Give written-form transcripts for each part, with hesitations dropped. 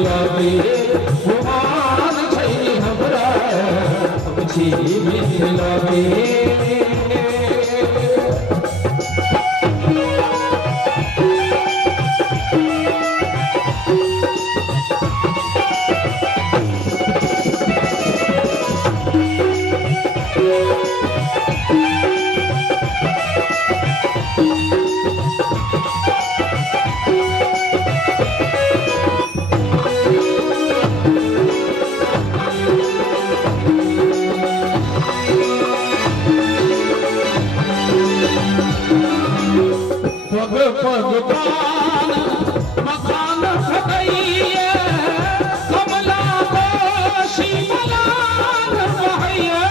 मिथिलाके गुमान छै हमरा हम छी मिथिलाके भगवान मकान भगैया कमला कोशी मलान भैया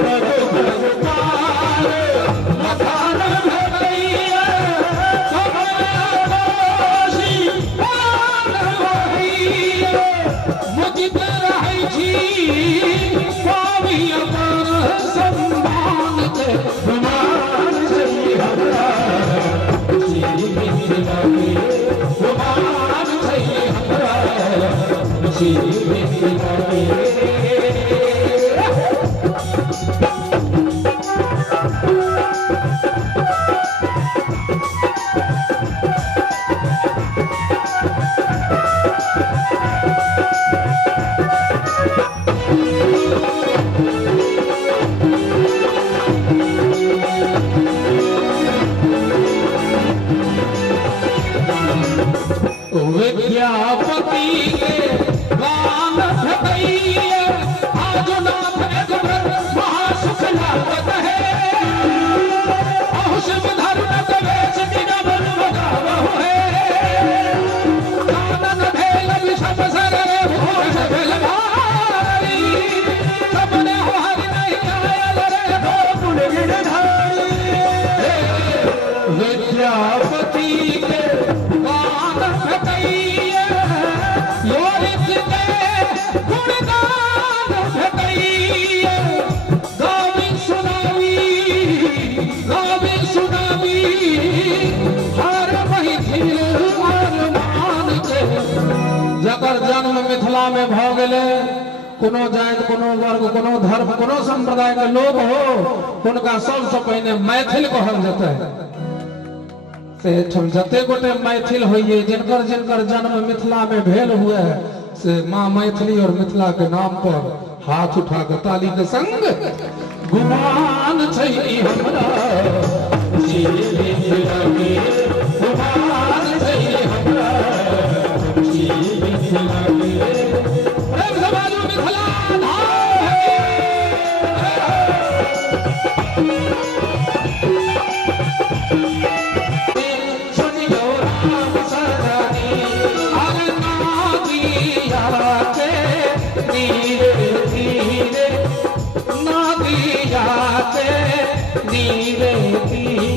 भगवान मकान भगैया कमला कोशी मलान भैया मुझित रहै छी स्वामी अपन सम्मान के गुमान छै हमरा मिथिलाके गुमान छै हमरा छी मिथिलाके विद्यापति के गान भगैया आज नाथ एक महासुख लागत है अहुष धर्म कवेश दिन बन बगावहु है कानन भेल विषम सरर भोज भेल भारी सबने हरि नहीं आयल रे हो गुण गिरधारी विद्यापति के गान भगैया योरित के गुणगान भगैया गावी सुनावी हर मैथिल अरमान के जकर जन्म मिथिला में भ गेले कोनो जाति कोनो वर्ग कोनो धर्म कोनो संप्रदाय के लोग हो उनका सबसे पहले मैथिल कहल जाता है से जते गोटे मैथिल होइए जिनकर जिनकर जन्म मिथिला में भेल हुए से माँ मैथिली और मिथिला के नाम पर हाथ उठा के ताली के संग गुमान छै हमरा छी मिथिलाके गुमान छै हमरा छी मिथिलाके प्रेम से बाजू मिथिला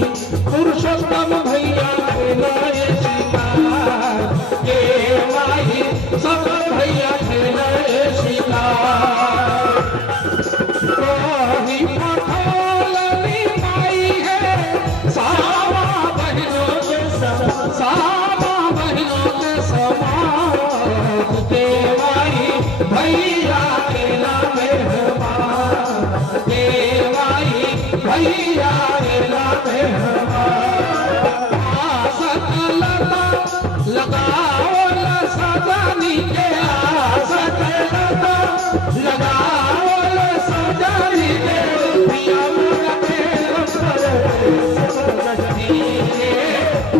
पुरुषोत्तम भैया खेलाए शिकार के माही सब भैया खेलाए शिकार कोई पठौलनी माई है सावा बहनों के समाज के माही भैया खेला मेहमान के माही भैया खेला लगाओ सजानी के आसत लगाओ सजानी के पिया मोरा के लपर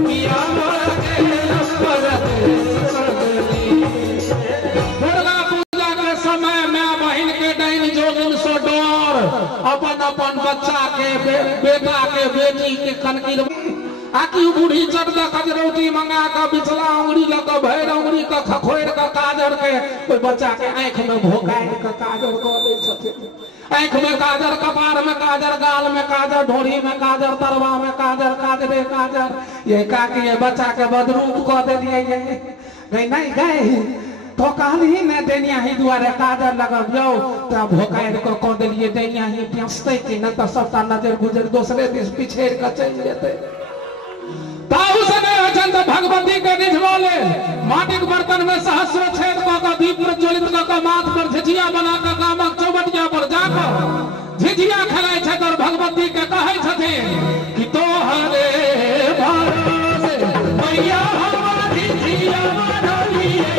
पिया मोरा के लपर दुर्गा पूजा के समय में बहन के डाइन जोगिन सो डर अपन अपन बच्चा के बेटा के बेटी के कनकी आकी बूढ़ी चढ़ खजरौटी मंगा के बिचला उंगली लग भैर उंगली के खखोर के काजर के कोई बच्चा के आंख में भोकाय के काजर कर दे छथिन आंख में काजर कपार में काजर गाल में काजर ढोरी में काजर तरवा में काजर काजरे काजर ये काकी ये बच्चा के बदरूप कर देलिए ये नहीं गए तो कहली ने देनिया ही दुआरे काजर लगबियो त भोकायर को कह देलिए देनिया ही प्यासते के न त सबटा नजर गुजर दूसरे दिस पिछेड़ के चल जेते ताऊ सने चलते भगवती के रिझवा ले माटिक बर्तन में सहस्र छेद कऽ दीप प्रज्वलित कऽ माथ पर झिझिया बना कऽ गामक चौबटिया पर जाकर झिझिया खेलाय छथि और भगवती के कहै छथिन कि तोहरे भरोसे मैया हमारी झिझिया बनली है,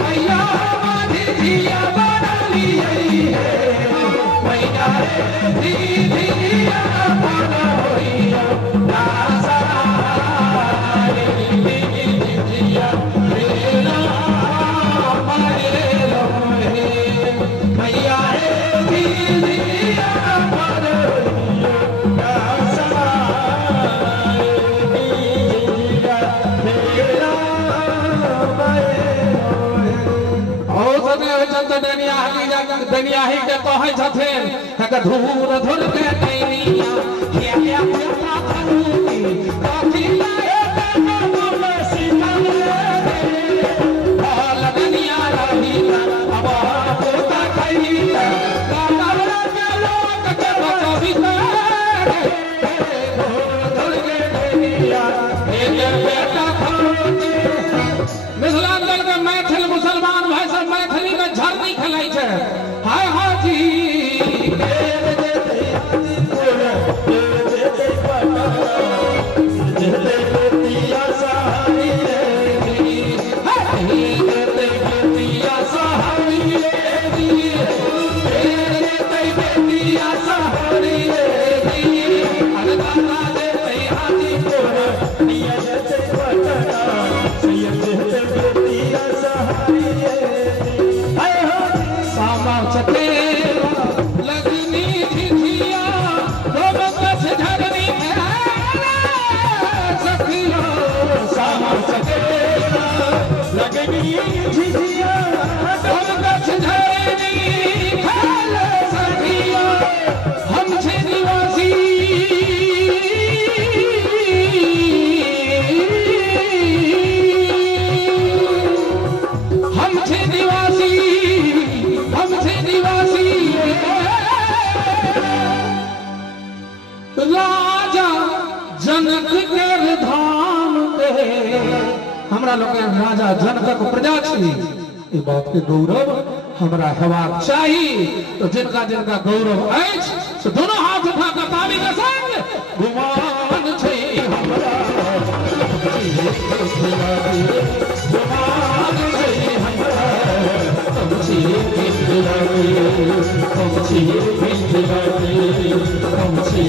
मैया हमारी झिझिया बनली है, मैया रे झिझिया बनोइया दनियाही के कहै छथिन धूर धुर के दैनिया खेलिया खेता खरूती कथी लाए तनो में सीतल भल दनिया रही अब पोता खैली कामरा के लोक के बचबी धूर के दैनिया एक बेटा खरूती। मिथिलांचल के मैथिल मुसलमान भाई सब मैथिली में झरनी खेलाइ छै। हाय हाजी राजा जनक के धाम पे हमरा लोग राजा जनकक प्रजा छी। ई बात के गौरव हमरा हेबाक चाही। तो जिनका जिनका गौरव अछि से दोनों हाथ उठा कऽ ताली के संग गुमान छै हमरा गुमान छै हमरा हम छी